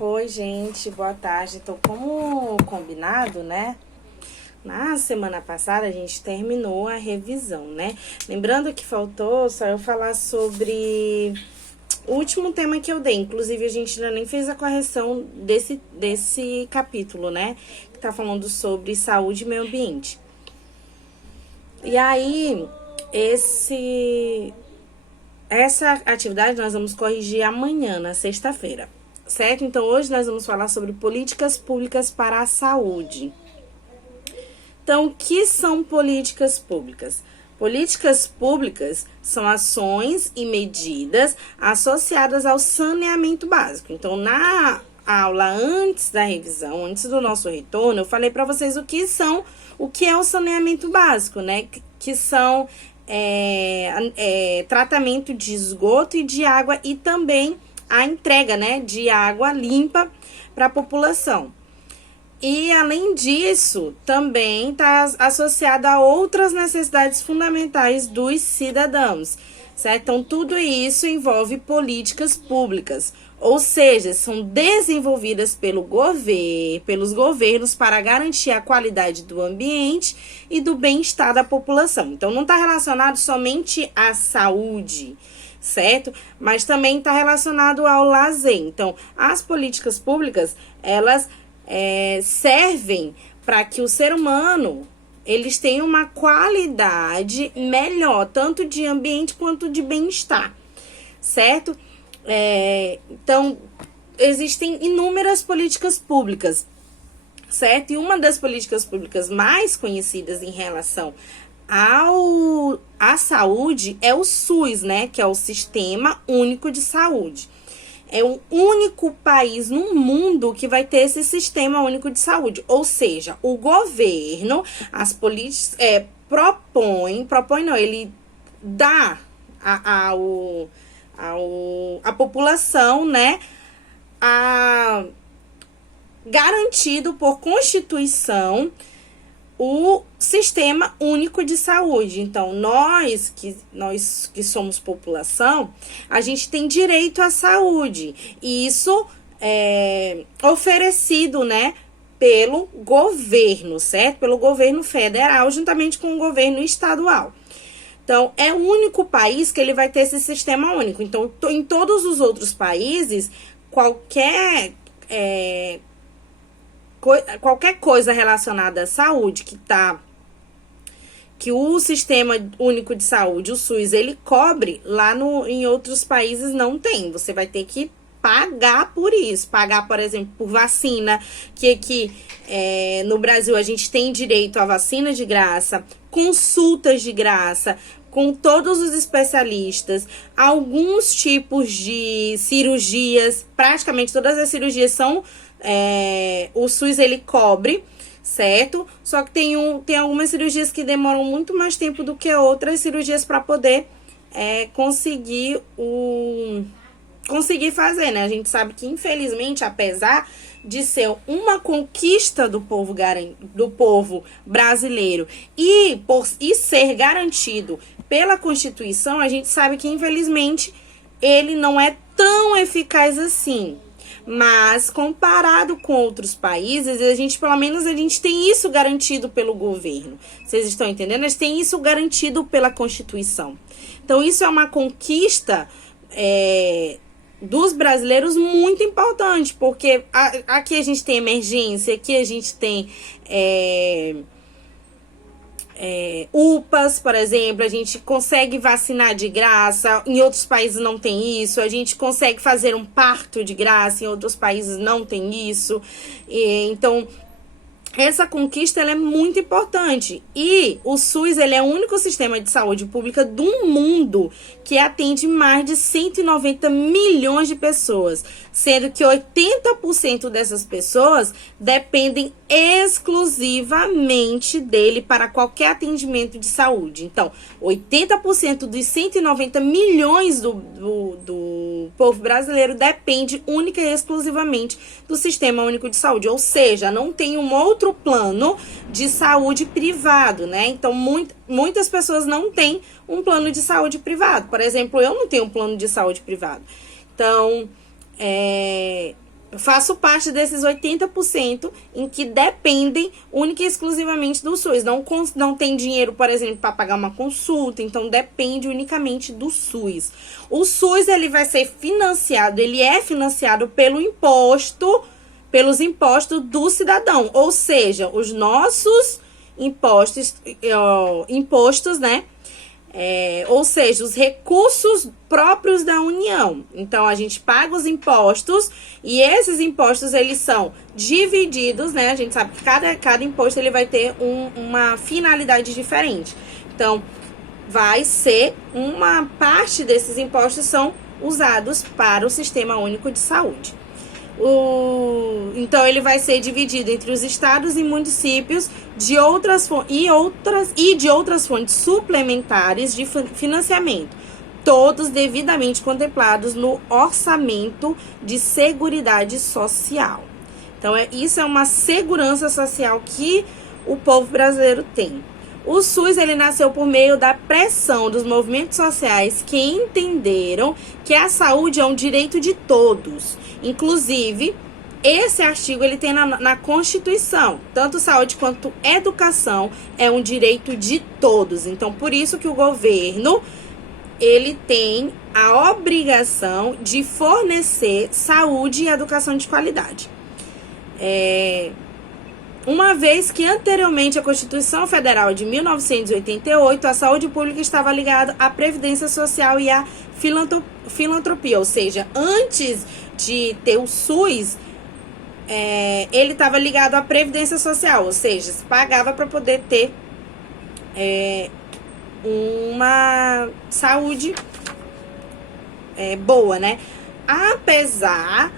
Oi, gente, boa tarde. Então, como combinado, né? Na semana passada a gente terminou a revisão, né? Lembrando que faltou só eu falar sobre o último tema que eu dei. Inclusive, a gente ainda nem fez a correção desse capítulo, né? Que tá falando sobre saúde e meio ambiente. E aí, essa atividade nós vamos corrigir amanhã, na sexta-feira, certo? Então, hoje nós vamos falar sobre políticas públicas para a saúde. Então, o que são políticas públicas? Políticas públicas são ações e medidas associadas ao saneamento básico. Então, na aula antes da revisão, antes do nosso retorno, eu falei para vocês o que é o saneamento básico, né? Que são tratamento de esgoto e de água e também a entrega, né, de água limpa para a população. E, além disso, também está associada a outras necessidades fundamentais dos cidadãos, certo? Então, tudo isso envolve políticas públicas, ou seja, são desenvolvidas pelos governos para garantir a qualidade do ambiente e do bem-estar da população. Então, não está relacionado somente à saúde, certo? Mas também está relacionado ao lazer. Então, as políticas públicas, elas servem para que o ser humano eles tenham uma qualidade melhor, tanto de ambiente quanto de bem-estar, certo? Então, existem inúmeras políticas públicas, certo? E uma das políticas públicas mais conhecidas em relação à saúde é o SUS, né? Que é o Sistema Único de Saúde. É o único país no mundo que vai ter esse sistema único de saúde. Ou seja, o governo, as políticas, propõe não, ele dá a população, né, garantido por Constituição o Sistema Único de Saúde. Então, nós que somos população, a gente tem direito à saúde. E isso é oferecido, né, pelo governo, certo? Pelo governo federal, juntamente com o governo estadual. Então, é o único país que ele vai ter esse sistema único. Então, em todos os outros países, qualquer coisa relacionada à saúde que o Sistema Único de Saúde, o SUS, ele cobre, lá em outros países não tem. Você vai ter que pagar por isso. Pagar, por exemplo, por vacina, que aqui no Brasil a gente tem direito a vacina de graça, consultas de graça, com todos os especialistas, alguns tipos de cirurgias, praticamente todas as cirurgias são... o SUS ele cobre, certo? Só que tem algumas cirurgias que demoram muito mais tempo do que outras cirurgias para poder conseguir fazer, né? A gente sabe que, infelizmente, apesar de ser uma conquista do povo brasileiro e ser garantido pela Constituição, a gente sabe que, infelizmente, ele não é tão eficaz assim. Mas, comparado com outros países, pelo menos a gente tem isso garantido pelo governo. Vocês estão entendendo? A gente tem isso garantido pela Constituição. Então, isso é uma conquista dos brasileiros muito importante, porque aqui a gente tem emergência, aqui a gente tem... UPAs, por exemplo, a gente consegue vacinar de graça, em outros países não tem isso, a gente consegue fazer um parto de graça, em outros países não tem isso, então essa conquista ela é muito importante. E o SUS ele é o único sistema de saúde pública do mundo que atende mais de 190 milhões de pessoas, sendo que 80% dessas pessoas dependem exclusivamente dele para qualquer atendimento de saúde. Então, 80% dos 190 milhões do povo brasileiro depende única e exclusivamente do Sistema Único de Saúde, ou seja, não tem um outro plano de saúde privado, né? Então, muitas pessoas não têm um plano de saúde privado. Por exemplo, eu não tenho um plano de saúde privado. Então, faço parte desses 80% em que dependem única e exclusivamente do SUS. Não tem dinheiro, por exemplo, para pagar uma consulta, então depende unicamente do SUS. O SUS, ele vai ser financiado, ele é financiado pelos impostos do cidadão, ou seja, os nossos impostos, né? Ou seja, os recursos próprios da União. Então, a gente paga os impostos e esses impostos, eles são divididos, né? A gente sabe que cada imposto ele vai ter uma finalidade diferente. Então, vai ser uma parte desses impostos são usados para o Sistema Único de Saúde. Então, ele vai ser dividido entre os estados e municípios de outras fontes suplementares de financiamento, todos devidamente contemplados no Orçamento de Seguridade Social. Então, isso é uma segurança social que o povo brasileiro tem. O SUS, ele nasceu por meio da pressão dos movimentos sociais que entenderam que a saúde é um direito de todos. Inclusive, esse artigo ele tem na Constituição. Tanto saúde quanto educação é um direito de todos. Então, por isso que o governo ele tem a obrigação de fornecer saúde e educação de qualidade. Uma vez que anteriormente a Constituição Federal de 1988, a saúde pública estava ligada à previdência social e à filantropia, ou seja, antes de ter o SUS, ele estava ligado à previdência social, ou seja, se pagava para poder ter uma saúde boa, né? Apesar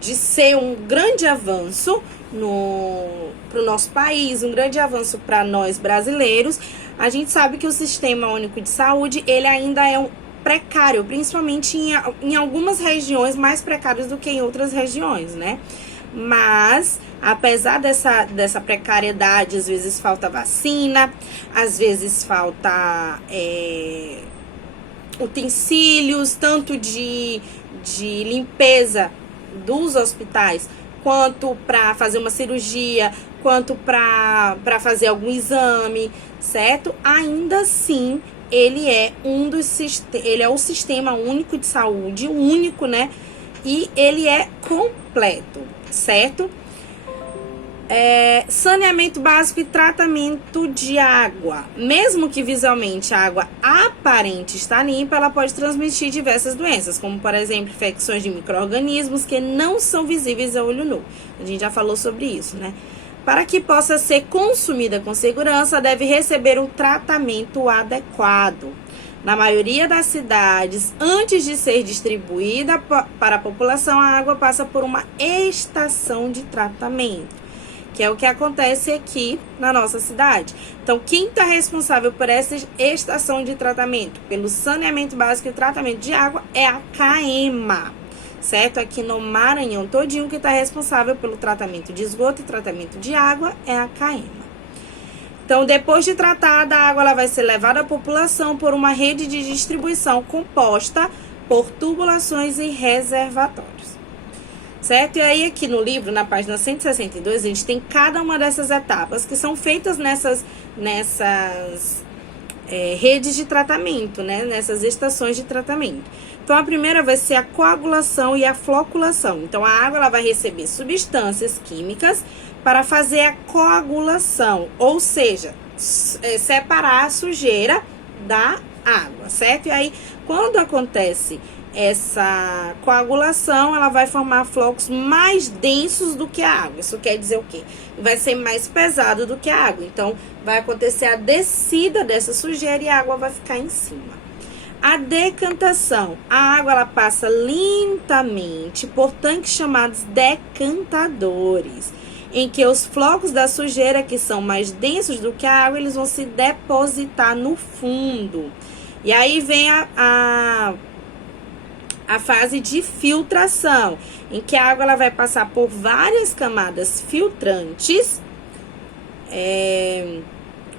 de ser um grande avanço para o nosso país, um grande avanço para nós brasileiros, a gente sabe que o Sistema Único de Saúde, ele ainda é precário, principalmente em algumas regiões mais precárias do que em outras regiões, né? Mas, apesar dessa precariedade, às vezes falta vacina, às vezes falta utensílios, tanto de limpeza dos hospitais, quanto para fazer uma cirurgia, quanto para fazer algum exame, certo? Ainda assim, ele é o Sistema Único de Saúde, único, né? E ele é completo, certo? Saneamento básico e tratamento de água. Mesmo que visualmente a água aparente está limpa, ela pode transmitir diversas doenças, como, por exemplo, infecções de micro-organismos que não são visíveis a olho nu. A gente já falou sobre isso, né? Para que possa ser consumida com segurança, deve receber um tratamento adequado. Na maioria das cidades, antes de ser distribuída para a população, a água passa por uma estação de tratamento, que é o que acontece aqui na nossa cidade. Então, quem está responsável por essa estação de tratamento, pelo saneamento básico e tratamento de água, é a CAEMA, certo? Aqui no Maranhão todinho, que está responsável pelo tratamento de esgoto e tratamento de água é a CAEMA. Então, depois de tratada, a água ela vai ser levada à população por uma rede de distribuição composta por tubulações e reservatórios. Certo? E aí aqui no livro, na página 162, a gente tem cada uma dessas etapas que são feitas nessas redes de tratamento, né? Nessas estações de tratamento. Então, a primeira vai ser a coagulação e a floculação. Então, a água ela vai receber substâncias químicas para fazer a coagulação, ou seja, separar a sujeira da água, certo? E aí, quando acontece essa coagulação, ela vai formar flocos mais densos do que a água. Isso quer dizer o quê? Vai ser mais pesado do que a água. Então, vai acontecer a descida dessa sujeira e a água vai ficar em cima. A decantação. A água ela passa lentamente por tanques chamados decantadores, em que os flocos da sujeira, que são mais densos do que a água, eles vão se depositar no fundo. E aí vem a fase de filtração, em que a água ela vai passar por várias camadas filtrantes,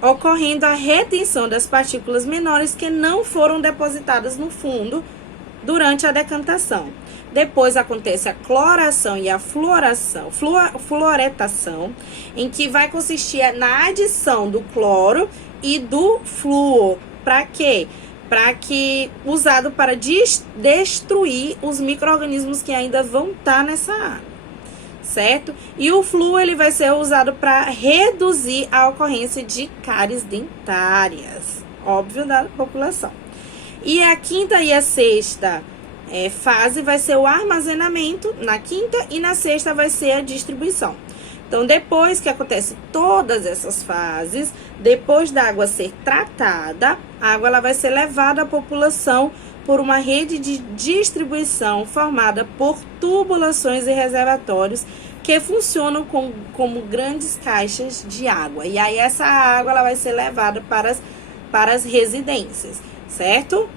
ocorrendo a retenção das partículas menores que não foram depositadas no fundo durante a decantação. Depois acontece a cloração e a fluoretação, em que vai consistir na adição do cloro e do flúor. Para quê? Usado para destruir os micro-organismos que ainda vão estar nessa água, certo? E o flúor ele vai ser usado para reduzir a ocorrência de cáries dentárias, óbvio, da população. E a quinta e a sexta fase vai ser o armazenamento na quinta, e na sexta vai ser a distribuição. Então, depois que acontece todas essas fases, depois da água ser tratada, a água ela vai ser levada à população por uma rede de distribuição formada por tubulações e reservatórios que funcionam como grandes caixas de água. E aí essa água ela vai ser levada para as residências, certo?